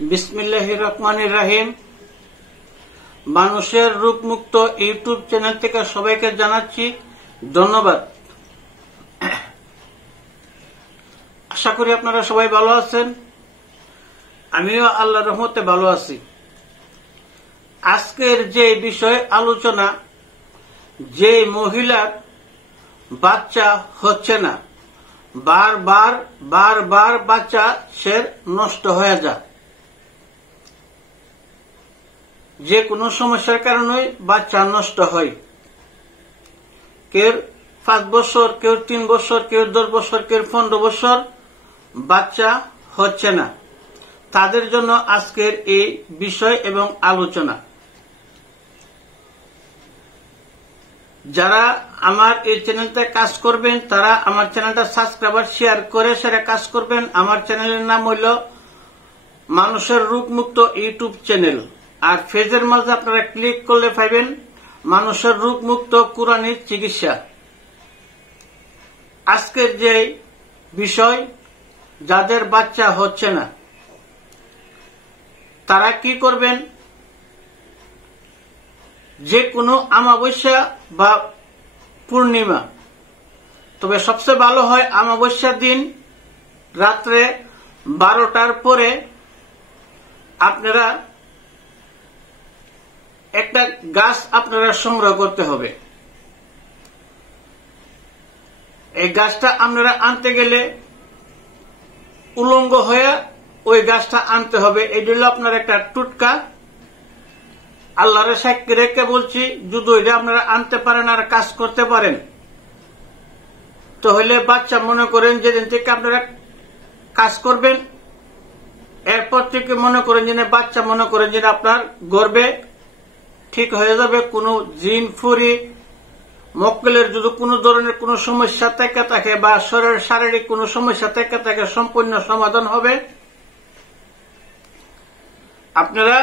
বিসমিল্লাহির রহমানির রহিম। মানুষের রূপমুক্ত ইউটিউব চ্যানেল থেকে সবাইকে জানাচ্ছি ধন্যবাদ। আশা করি আপনারা সবাই ভালো আছেন। আমিও আল্লাহর রহমতে ভালো আছি। আজকের যে বিষয় আলোচনা, যে মহিলার বাচ্চা হচ্ছে না, বারবার বাচ্চা সে নষ্ট হয়ে যায়, যে কোনো সমস্যার কারণে বাচ্চা নষ্ট হয়। কেউ 5 বছর, কেউ 3 বছর, কেউ 10 বছর, কেউ 15 বছর বাচ্চা হচ্ছে না। তাদের জন্য আজকের এই বিষয় এবং আলোচনা। যারা আমার এই চ্যানেলতে কাজ করবেন তারা আমার চ্যানেলটা সাবস্ক্রাইব শেয়ার করে সেটা কাজ করবেন। আমার চ্যানেলের নাম হইল মানুষের রূপমুক্ত ইউটিউব চ্যানেল। আর পেজের মাঝে আপনারা ক্লিক করলে পাইবেন মানুষের রূপমুক্ত কুরআনী চিকিৎসা। আজকের যে বিষয়, যাদের বাচ্চা হচ্ছে না তারা কি করবেন? যে কোনো অমাবস্যা বা পূর্ণিমা, তবে সবচেয়ে ভালো হয় অমাবস্যার দিন রাত্রে 12টার পরে আপনারা একটা গাছ আপনারা সংগ্রহ করতে হবে। এই গাছটা আপনারা আনতে গেলে উলঙ্গ হয়ে ওই গাছটা আনতে হবে। এটি হল আপনার একটা টুটকা। আল্লাহর সাক্ষী রেখে বলছি, যদি ওইটা আপনারা আনতে পারেন আর কাজ করতে পারেন তাহলে বাচ্চা মনে করেন যেদিন থেকে আপনারা কাজ করবেন এরপর থেকে মনে করেন যে বাচ্চা মনে করেন যে আপনার গর্ভে ঠিক হয়ে যাবে। কোনো জিন ফুরি মক্কেলের যদি কোনো ধরনের কোনো সমস্যা থেকে থাকে বা শরীরের শারীরিক কোনো সমস্যা থেকে থাকে সম্পূর্ণ সমাধান হবে। আপনারা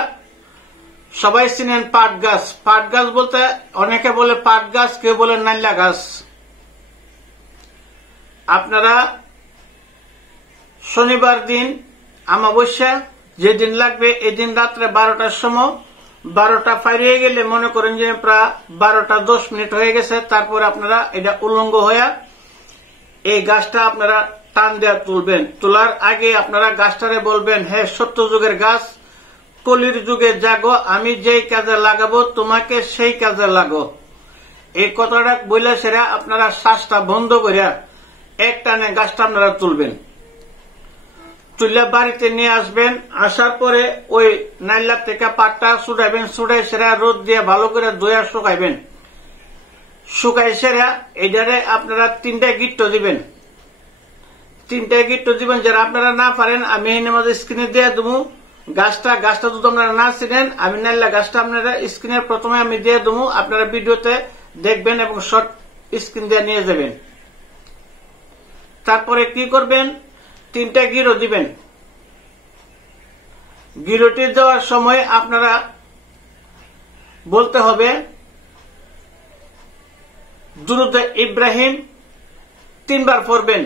সবাই চিনেন পাট গাছ। পাট গাছ বলতে অনেকে বলে পাট গাছ, কেউ বলে নাল্লা গাছ। আপনারা শনিবার দিন অমাবস্যা যেদিন লাগবে এই দিন রাত্রে 12টার সময়, 12টা পারিয়ে গেলে মনে করেন যে প্রায় 12টা 10 মিনিট হয়ে গেছে, তারপরে আপনারা এটা উলঙ্গ হয়ে এই গাছটা আপনারা টান দেওয়া তুলবেন। তোলার আগে আপনারা গাছটারে বলবেন, হে সত্য যুগের গাছ, কলির যুগে জাগো, আমি যেই কাজে লাগাবো তোমাকে সেই কাজে লাগো। এই কথাটা বলে সেরা আপনারা শ্বাসটা বন্ধ করিয়া এক টানে গাছটা আপনারা তুলবেন। তুলে বাড়িতে নিয়ে আসবেন। আসার পরে ওই নাইলা থেকে পাটটা ছুটাইবেন। ছুটাই সেরা রোদ দিয়ে ভালো করে ধোয়া শুকাইবেন। শুকাই সেরা এটারে আপনারা 3টা গিট্ট দিবেন। 3টা গিট্ট দিবেন। যারা আপনারা না পারেন আমি এই নামাজ স্ক্রিনে দিয়ে দেবো। গাছটা যদি আপনারা না চিনেন, আমি নাইলা গাছটা আপনারা স্ক্রিনের প্রথমে আমি দিয়ে দেবো। আপনারা ভিডিওতে দেখবেন এবং শর্ট স্ক্রিন দিয়ে নিয়ে যাবেন। তারপরে কি করবেন? 3টা গিরো দিবেন। গিরোটি দেওয়ার সময় আপনারা বলতে হবে দুরূদ ইব্রাহিম 3বার পড়বেন।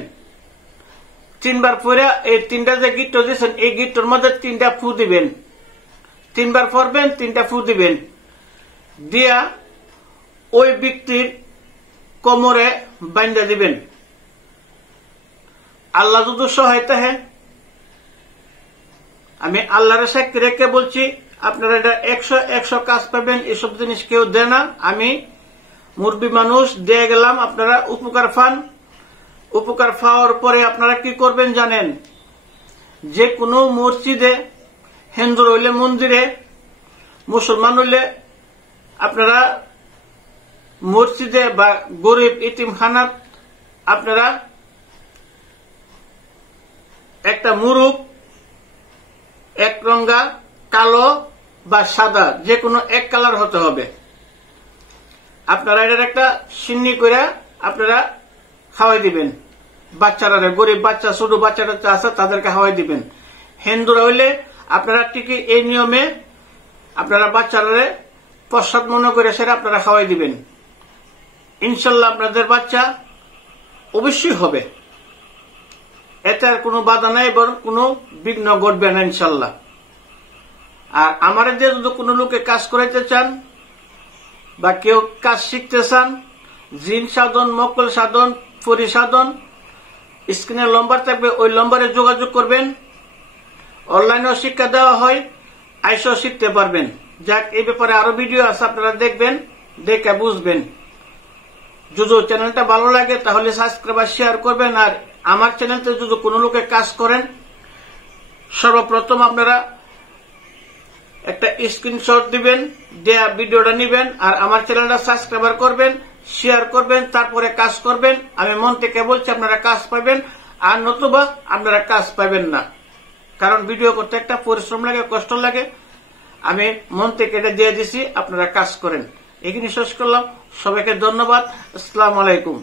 3বার পড়ে এই 3টা যে গিট্ট দিয়েছেন এই গিট্টর মধ্যে 3টা ফু দিবেন। 3বার পড়বেন, 3টা ফু দিবেন। দিয়া ওই ব্যক্তির কোমরে বান্ধা দিবেন। আল্লাহ যদি সহায়তা হয়, আমি আল্লাহর সাক্ষী রেখে বলছি, আপনারা এটা 100 কাজ পাবেন। এসব জিনিস কেউ দেয় না, আমি মুরব্বী মানুষ দিয়ে গেলাম। আপনারা উপকার পান। উপকার পাওয়ার পরে আপনারা কি করবেন জানেন? যে কোনো মসজিদে, হিন্দু হইলে মন্দিরে, মুসলমান হইলে আপনারা মসজিদে বা গরিব ইতিমখানাত আপনারা একটা মুরুখ, এক রঙা, কালো বা সাদা, যে কোনো এক কালার হতে হবে। আপনারা এটার একটা সিন্নি করে আপনারা খাওয়াই দিবেন বাচ্চারা। গরিব বাচ্চা, ছোট বাচ্চারা আছে তাদেরকে খাওয়াই দিবেন। হিন্দুরা হইলে আপনারা ঠিকই এই নিয়মে আপনারা বাচ্চারা প্রসাদ মনে করে সেটা আপনারা খাওয়াই দিবেন। ইনশাল্লাহ আপনাদের বাচ্চা অবশ্যই হবে। এতে আর কোনো বাধা নাই, বরং কোনো বিঘ্ন ঘটবে না ইনশাল্লাহ। আর আমার দিয়ে যদি কোনো লোকে কাজ করাইতে চান বা কেউ কাজ শিখতে চান, জিন সাধন, মক্কল সাধন, ফরি সাধন, স্ক্রিনে নম্বর থাকবে, ওই নম্বরে যোগাযোগ করবেন। অনলাইনেও শিক্ষা দেওয়া হয়, আইসও শিখতে পারবেন। যাক, এই ব্যাপারে আরো ভিডিও আছে, আপনারা দেখবেন, দেখে বুঝবেন। যদি চ্যানেলটা ভালো লাগে তাহলে সাবস্ক্রাইব আর শেয়ার করবেন। আর আমার চ্যানেলতে যদি কোনো লোকে কাজ করেন, সর্বপ্রথম আপনারা একটা স্ক্রিনশট দিবেন, দেয়া ভিডিওটা নিবেন, আর আমার চ্যানেলটা সাবস্ক্রাইব করবেন, শেয়ার করবেন, তারপরে কাজ করবেন। আমি মন থেকে বলছি, আপনারা কাজ পাবেন, আর নতুবা আপনারা কাজ পাবেন না। কারণ ভিডিও করতে একটা পরিশ্রম লাগে, কষ্ট লাগে। আমি মন থেকে এটা দিয়ে দিছি, আপনারা কাজ করেন। এখানে শেষ করলাম। সবাইকে ধন্যবাদ। আসসালামু আলাইকুম।